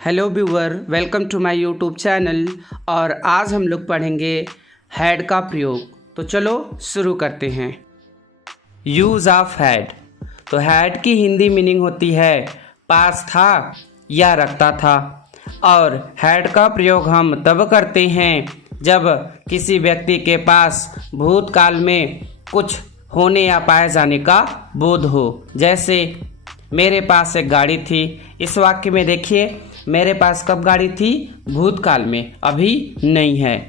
Hello viewer, welcome to my YouTube channel. और आज हम लोग पढ़ेंगे हैड का प्रयोग। तो चलो शुरू करते हैं। Use of had. तो हैड की हिंदी मीनिंग होती है पास था या रखता था। और हैड का प्रयोग हम तब करते हैं जब किसी व्यक्ति के पास भूतकाल में कुछ होने या पाए जाने का बोध हो। जैसे मेरे पास एक गाड़ी थी। इस वाक्य में देखिए, मेरे पास कब गाड़ी थी? भूतकाल में, अभी नहीं है।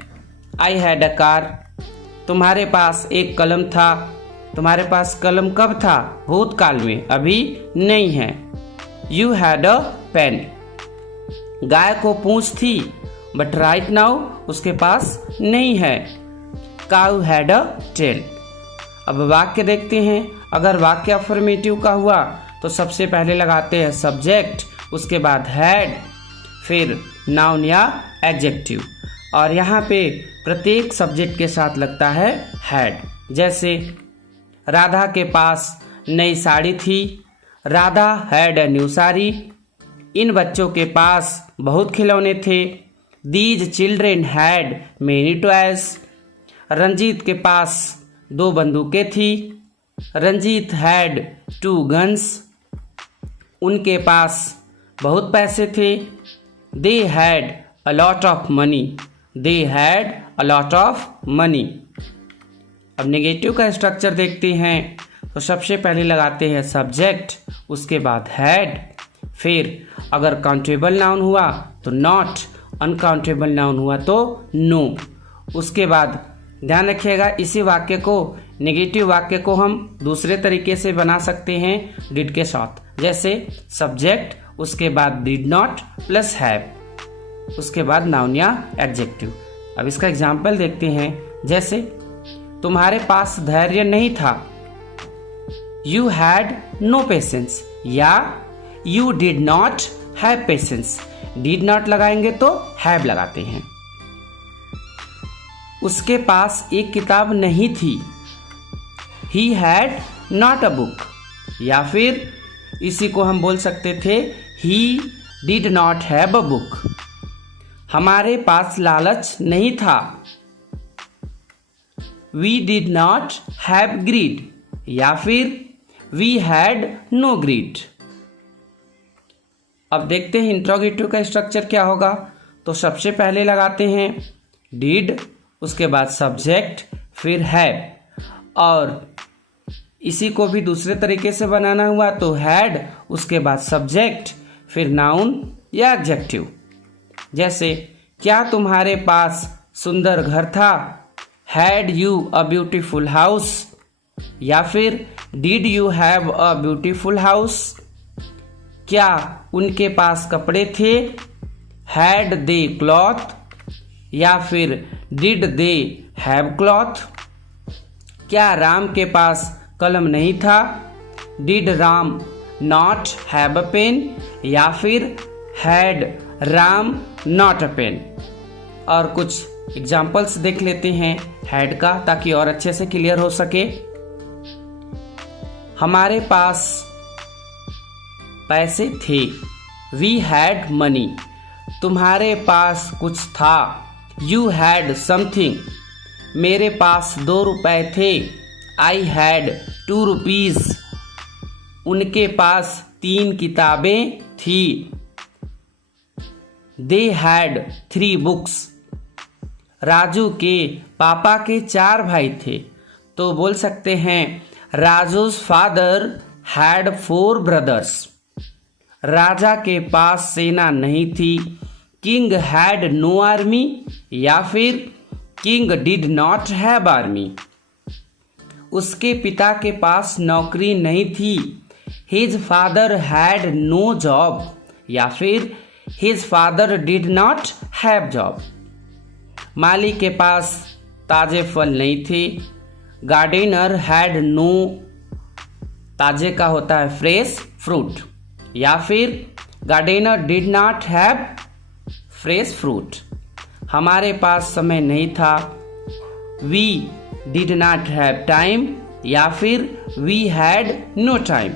I had a car. तुम्हारे पास एक कलम था। तुम्हारे पास कलम कब था? भूतकाल में, अभी नहीं है। You had a pen. गाय को पूंछ थी, बट राइट नाउ उसके पास नहीं है। काऊ हैड अ टेल। अब वाक्य देखते हैं। अगर वाक्य अफर्मेटिव का हुआ तो सबसे पहले लगाते हैं सब्जेक्ट, उसके बाद हैड, फिर नाउन या एडजेक्टिव। और यहाँ पे प्रत्येक सब्जेक्ट के साथ लगता है हैड। जैसे राधा के पास नई साड़ी थी। Radha had a new sari. इन बच्चों के पास बहुत खिलौने थे। These children had many toys. Ranjit के पास 2 बंदूकें थी। Ranjit had 2 guns. उनके पास बहुत पैसे थे। They had a lot of money. They had a lot of money. अब नेगेटिव का स्ट्रक्चर देखते हैं। तो सबसे पहले लगाते हैं सब्जेक्ट, उसके बाद हैड, फिर अगर काउंटेबल नाउन हुआ तो नॉट, अनकाउंटेबल नाउन हुआ तो नो। उसके बाद ध्यान रखिएगा, इसी वाक्य को, नेगेटिव वाक्य को हम दूसरे तरीके से बना सकते हैं डिड के साथ। जैसे सब्जेक्ट, उसके बाद डिड नॉट प्लस हैव, उसके बाद नाउन या एडजेक्टिव। अब इसका एग्जाम्पल देखते हैं। जैसे तुम्हारे पास धैर्य नहीं था। यू हैड नो पेशेंस, या you did not have patience. Did not लगाएंगे तो हैव लगाते हैं। उसके पास एक किताब नहीं थी। He had not a book. या फिर इसी को हम बोल सकते थे he did not have a book. हमारे पास लालच नहीं था। We did not have greed. या फिर वी हैड नो ग्रीड। अब देखते हैं इंट्रोगेटिव का स्ट्रक्चर क्या होगा। तो सबसे पहले लगाते हैं डिड, उसके बाद सब्जेक्ट, फिर हैव। और इसी को भी दूसरे तरीके से बनाना हुआ तो हैड, उसके बाद सब्जेक्ट, फिर नाउन या एडजेक्टिव। जैसे क्या तुम्हारे पास सुंदर घर था? Had you a beautiful house. या फिर did you have a beautiful house. क्या उनके पास कपड़े थे? Had they cloth. या फिर डिड दे हैव क्लॉथ। क्या राम के पास कलम नहीं था? Did Ram not have a pen. या फिर had Ram not a pen. और कुछ एग्जाम्पल्स देख लेते हैं हैड का, ताकि और अच्छे से क्लियर हो सके। हमारे पास पैसे थे। We had money. तुम्हारे पास कुछ था। You had something. मेरे पास 2 रुपए थे। I had 2 rupees. उनके पास 3 किताबें थी। They had 3 books. राजू के पापा के 4 भाई थे। तो बोल सकते हैं राजूज फादर हैड 4 ब्रदर्स। राजा के पास सेना नहीं थी। King had no army. या फिर king did not have army. उसके पिता के पास नौकरी नहीं थी। His father had no job. या फिर his father did not have job. माली के पास ताजे फल नहीं थे। गार्डनर हैड नो, ताजे का होता है फ्रेश फ्रूट। या फिर gardener did not have fresh fruit. हमारे पास समय नहीं था। We did not have time. या फिर वी हैड नो टाइम।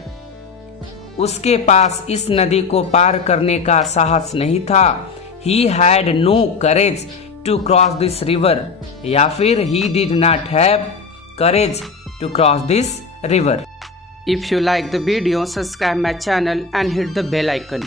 उसके पास इस नदी को पार करने का साहस नहीं था। He had no courage to cross this river, या फिर he did not have courage to cross this river. If you like the video, subscribe my channel and hit the bell icon.